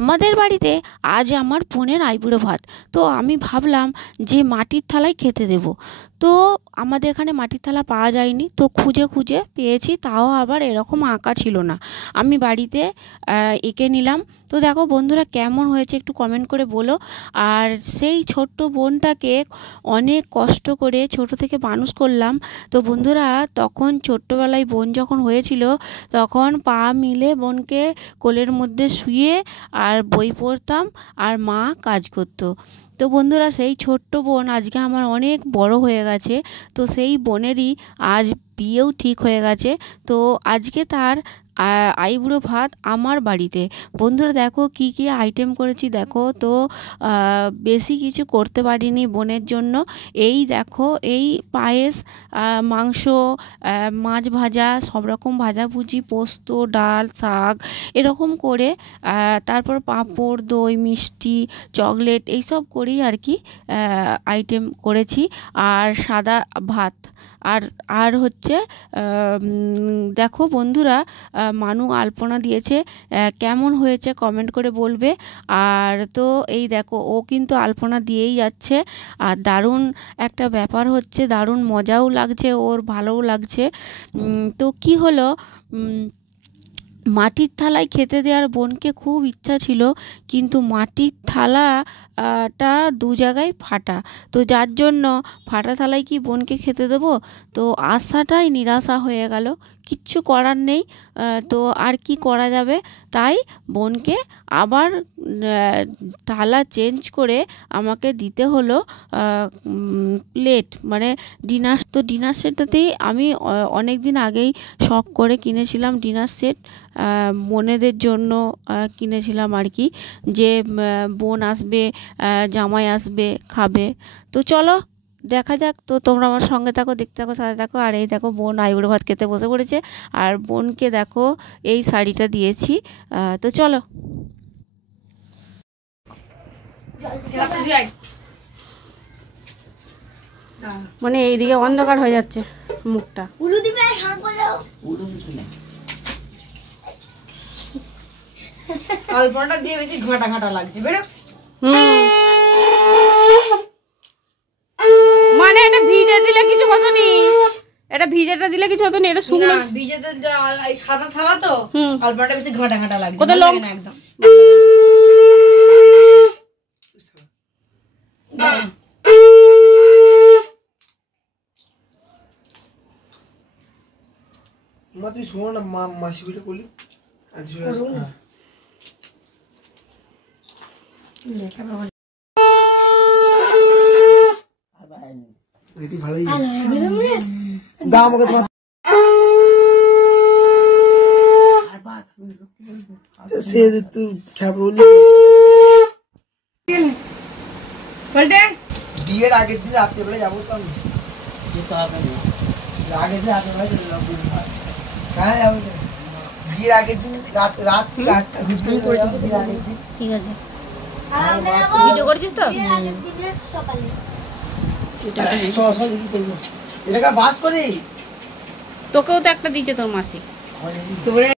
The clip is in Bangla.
আমাদের বাড়িতে আজ আমার বোনের আইবুড়ো ভাত। তো আমি ভাবলাম যে মাটির থালায় খেতে দেব। তো আমাদের এখানে মাটির থালা পাওয়া যায়নি, তো খুঁজে খুঁজে পেয়েছি, তাও আবার এরকম আঁকা ছিল না। আমি বাড়িতে এঁকে নিলাম। তো দেখো বন্ধুরা, কেমন হয়েছে একটু কমেন্ট করে বলো। আর সেই ছোট্ট বোনটাকে অনেক কষ্ট করে ছোট থেকে মানুষ করলাম। তো বন্ধুরা, তখন ছোট্টবেলায় বোন যখন হয়েছিল, তখন পা মিলে বোনকে কোলের মধ্যে শুয়ে আর বই পড়তাম, আর মা কাজ করতো। তো বন্ধুরা, সেই ছোট্ট বোন আজকে আমার অনেক বড় হয়ে গেছে। তো সেই বোনেরই আজ বিয়েও ঠিক হয়ে গেছে। তো আজকে তার আইবুড়ো ভাত আমার বাড়িতে। বন্ধুরা দেখো কি কি আইটেম করেছি দেখো তো। বেশি কিছু করতে পারিনি বোনের জন্য। এই দেখো, এই পায়েস, মাংস, মাছ ভাজা, সব রকম ভাজাভুজি, পোস্ত, ডাল, শাক, এরকম করে তারপর পাঁপড়, দই, মিষ্টি, চকলেট, এইসব করেই আর কি আইটেম করেছি। আর সাদা ভাত। আর আর হচ্ছে দেখো বন্ধুরা, মানু আলপনা দিয়েছে। কেমন হয়েছে কমেন্ট করে বলবে। আর তো এই দেখো, ও কিন্তু আলপনা দিয়েই যাচ্ছে। আর দারুণ একটা ব্যাপার হচ্ছে, দারুণ মজাও লাগছে, ওর ভালোও লাগছে। তো কি হলো, মাটির থালায় খেতে দেওয়ার বোনকে খুব ইচ্ছা ছিল, কিন্তু মাটির থালাটা দু জায়গায় ফাটা। তো যার জন্য ফাটা থালায় কি বোনকে খেতে দেবো? তো আশাটাই নিরাশা হয়ে গেল। কিচ্ছু করার নেই। তো আর কি করা যাবে, তাই বোনকে আবার থালা চেঞ্জ করে আমাকে দিতে হলো প্লেট, মানে ডিনার। তো ডিনার সেটটাতেই আমি অনেক দিন আগেই শখ করে কিনেছিলাম ডিনার সেট। বোনেদের জন্য কিনেছিলাম আর কি, যে বোন আসবে, জামাই আসবে, খাবে। তো চলো দেখা যাক। তো তোমরা আমার সঙ্গে থাকো, দেখতে থাকো, সাথে থাকো। আর এই দেখো, বোন আইবুড়ো ভাত খেতে বসে পড়েছে। আর বোনকে দেখো এই শাড়িটা দিয়েছি। তো চলো। মানে এইদিকে অন্ধকার হয়ে যাচ্ছে মুখটা। আলপনাটা দিয়ে বেশি ঘাটা ঘাটা লাগছে বেরো। মানে এটা ভিজে দিলে কিছু হতো নি, এটা ভিজেটা দিলে কিছু হতো না, এটা শুকনো। ভিজেতে এই সাদা থালা তো, আলপনাটা বেশি ঘাটা ঘাটা লাগছে। কত লোক না একদম। মা তুই শোনো না, মাসি ভিডিও করলি ভালোই দাম আমাকে তোমার সে তুই খেপলি বিয়ের আগের দিন রাত্রেবেলা যাবো, তো আমি যেতে হবে না। আগের দিন রাত্রেবেলা চলে যাবো। হ্যাঁ যাবো, বিয়ের আগের দিন রাত থেকে 8টা বিয়ের আগের দিন। ঠিক আছে, ভিডিও করেছিস তো? এটাকে বাস করে তোকেও তো একটা দিয়েছে তোর মাসি।